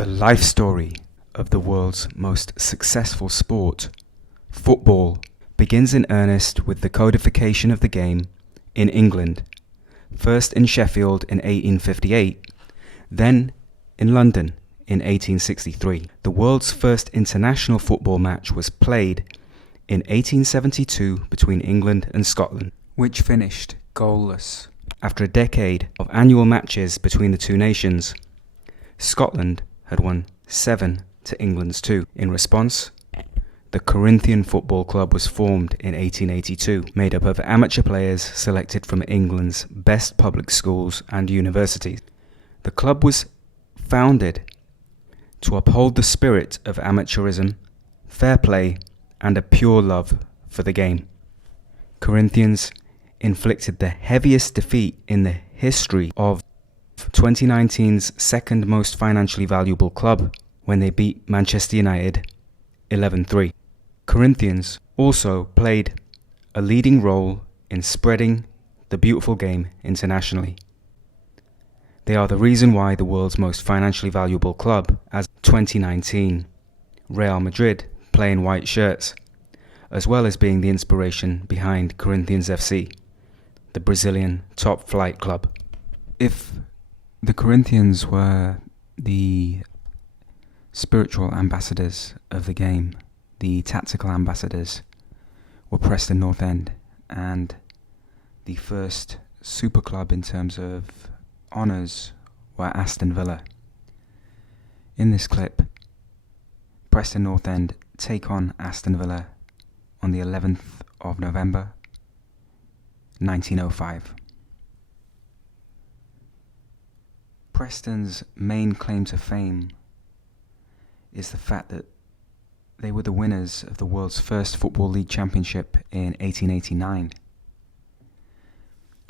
The life story of the world's most successful sport, football, begins in earnest with the codification of the game in England, first in Sheffield in 1858, then in London in 1863. The world's first international football match was played in 1872 between England and Scotland, which finished goalless. After a decade of annual matches between the two nations, Scotland had won 7 to England's 2. In response, the Corinthian Football Club was formed in 1882, made up of amateur players selected from England's best public schools and universities. The club was founded to uphold the spirit of amateurism, fair play, and a pure love for the game. Corinthians inflicted the heaviest defeat in the history of 2019's second most financially valuable club when they beat Manchester United 11-3. Corinthians also played a leading role in spreading the beautiful game internationally. They are the reason why the world's most financially valuable club, as 2019 Real Madrid play in white shirts, as well as being the inspiration behind Corinthians FC, the Brazilian top flight club. If the Corinthians were the spiritual ambassadors of the game, the tactical ambassadors were Preston North End, and the first super club in terms of honours were Aston Villa. In this clip, Preston North End take on Aston Villa on the 11th of November 1905. Preston's main claim to fame is the fact that they were the winners of the world's first Football League Championship in 1889.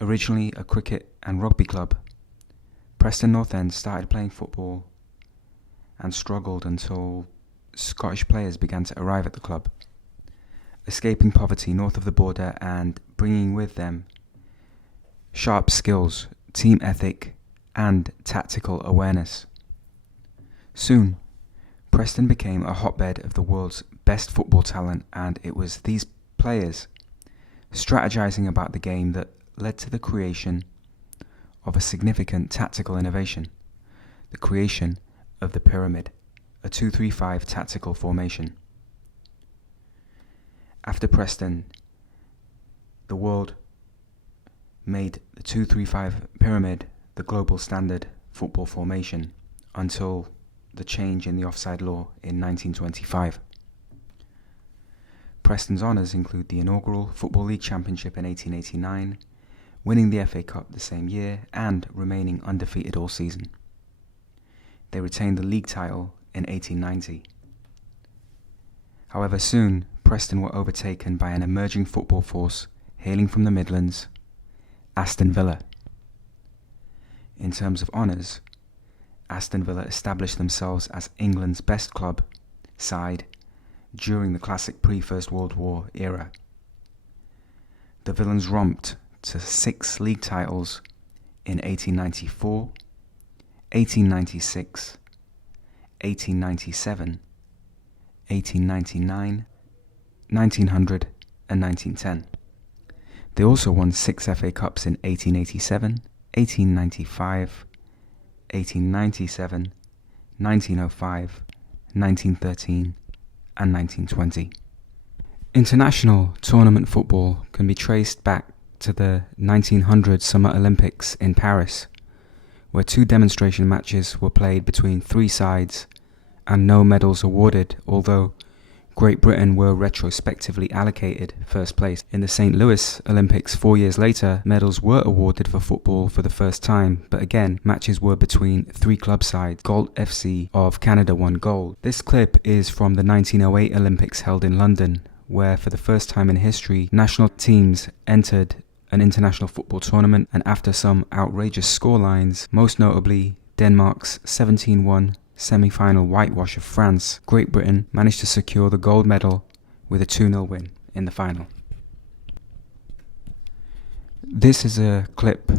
Originally a cricket and rugby club, Preston North End started playing football and struggled until Scottish players began to arrive at the club, escaping poverty north of the border and bringing with them sharp skills, team ethic, and tactical awareness. Soon, Preston became a hotbed of the world's best football talent, and it was these players strategizing about the game that led to the creation of a significant tactical innovation, the creation of the pyramid, a 2-3-5 tactical formation. After Preston, the world made the 2-3-5 pyramid the global standard football formation until the change in the offside law in 1925. Preston's honours include the inaugural Football League Championship in 1889, winning the FA Cup the same year and remaining undefeated all season. They retained the league title in 1890. However, soon Preston were overtaken by an emerging football force hailing from the Midlands, Aston Villa. In terms of honours, Aston Villa established themselves as England's best club side during the classic pre-First World War era. The Villains romped to 6 league titles in 1894, 1896, 1897, 1899, 1900 and 1910. They also won 6 FA Cups in 1887, 1895, 1897, 1905, 1913 and 1920. International tournament football can be traced back to the 1900 Summer Olympics in Paris, where 2 demonstration matches were played between 3 sides and no medals awarded, although Great Britain were retrospectively allocated first place. In the St. Louis Olympics 4 years later, medals were awarded for football for the first time, but again, matches were between 3 club sides. Galt FC of Canada won gold. This clip is from the 1908 Olympics held in London, where for the first time in history, national teams entered an international football tournament, and after some outrageous scorelines, most notably Denmark's 17-1 semi-final whitewash of France, Great Britain managed to secure the gold medal with a 2-0 win in the final. This is a clip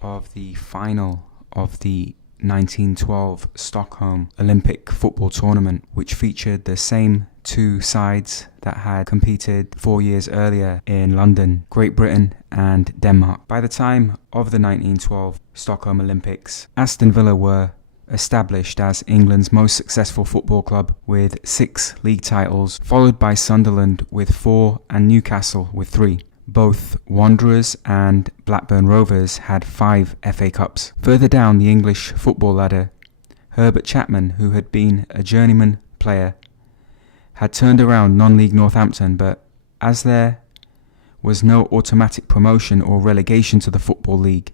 of the final of the 1912 Stockholm Olympic football tournament, which featured the same two sides that had competed 4 years earlier in London, Great Britain and Denmark. By the time of the 1912 Stockholm Olympics, Aston Villa were established as England's most successful football club with 6 league titles, followed by Sunderland with 4 and Newcastle with 3. Both Wanderers and Blackburn Rovers had 5 FA Cups. Further down the English football ladder, Herbert Chapman, who had been a journeyman player, had turned around non-league Northampton, but as there was no automatic promotion or relegation to the Football League,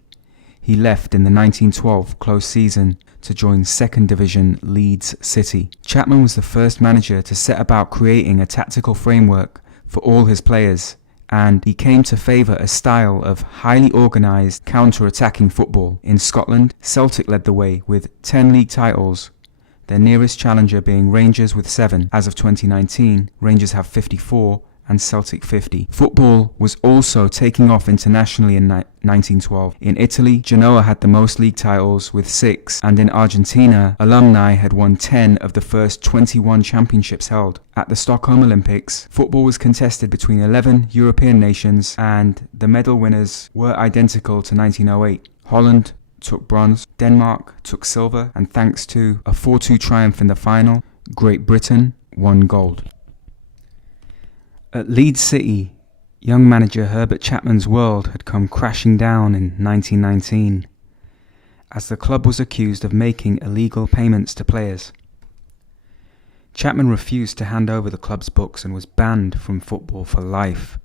he left in the 1912 close season to join second division Leeds City. Chapman was the first manager to set about creating a tactical framework for all his players, and he came to favour a style of highly organised counter-attacking football. In Scotland, Celtic led the way with 10 league titles, their nearest challenger being Rangers with 7. As of 2019, Rangers have 54 and Celtic 50. Football was also taking off internationally in 1912. In Italy, Genoa had the most league titles with 6, and in Argentina, Alumni had won 10 of the first 21 championships held. At the Stockholm Olympics, football was contested between 11 European nations, and the medal winners were identical to 1908. Holland took bronze, Denmark took silver, and thanks to a 4-2 triumph in the final, Great Britain won gold. At Leeds City, young manager Herbert Chapman's world had come crashing down in 1919, as the club was accused of making illegal payments to players. Chapman refused to hand over the club's books and was banned from football for life,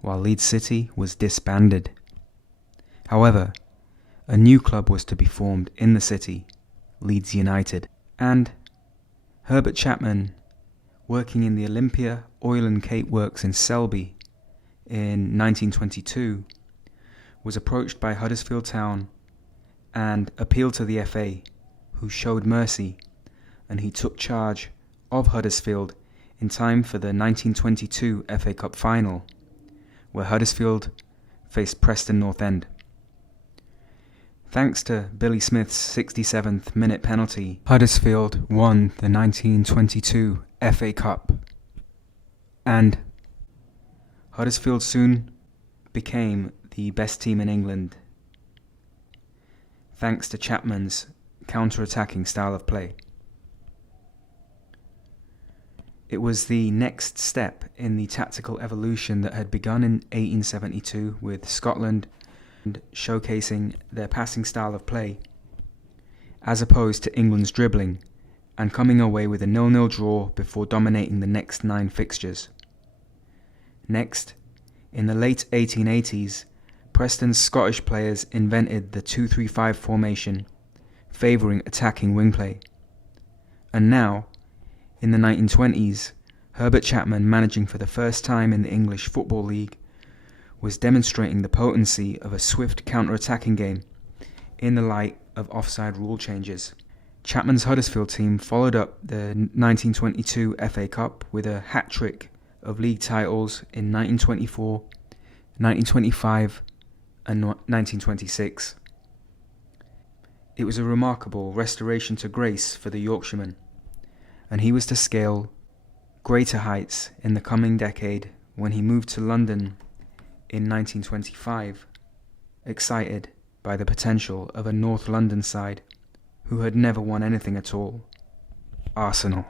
while Leeds City was disbanded. However, a new club was to be formed in the city, Leeds United, and Herbert Chapman, working in the Olympia Oil and Cape Works in Selby in 1922, was approached by Huddersfield Town and appealed to the FA, who showed mercy, and he took charge of Huddersfield in time for the 1922 FA Cup final, where Huddersfield faced Preston North End. Thanks to Billy Smith's 67th minute penalty, Huddersfield won the 1922 FA Cup, and Huddersfield soon became the best team in England, thanks to Chapman's counter-attacking style of play. It was the next step in the tactical evolution that had begun in 1872 with Scotland showcasing their passing style of play, as opposed to England's dribbling, and coming away with a 0-0 draw before dominating the next 9 fixtures. Next, in the late 1880s, Preston's Scottish players invented the 2-3-5 formation, favouring attacking wing play. And now, in the 1920s, Herbert Chapman, managing for the first time in the English Football League, was demonstrating the potency of a swift counter-attacking game in the light of offside rule changes. Chapman's Huddersfield team followed up the 1922 FA Cup with a hat-trick of league titles in 1924, 1925 and 1926. It was a remarkable restoration to grace for the Yorkshireman, and he was to scale greater heights in the coming decade when he moved to London in 1925, excited by the potential of a North London side who had never won anything at all, Arsenal.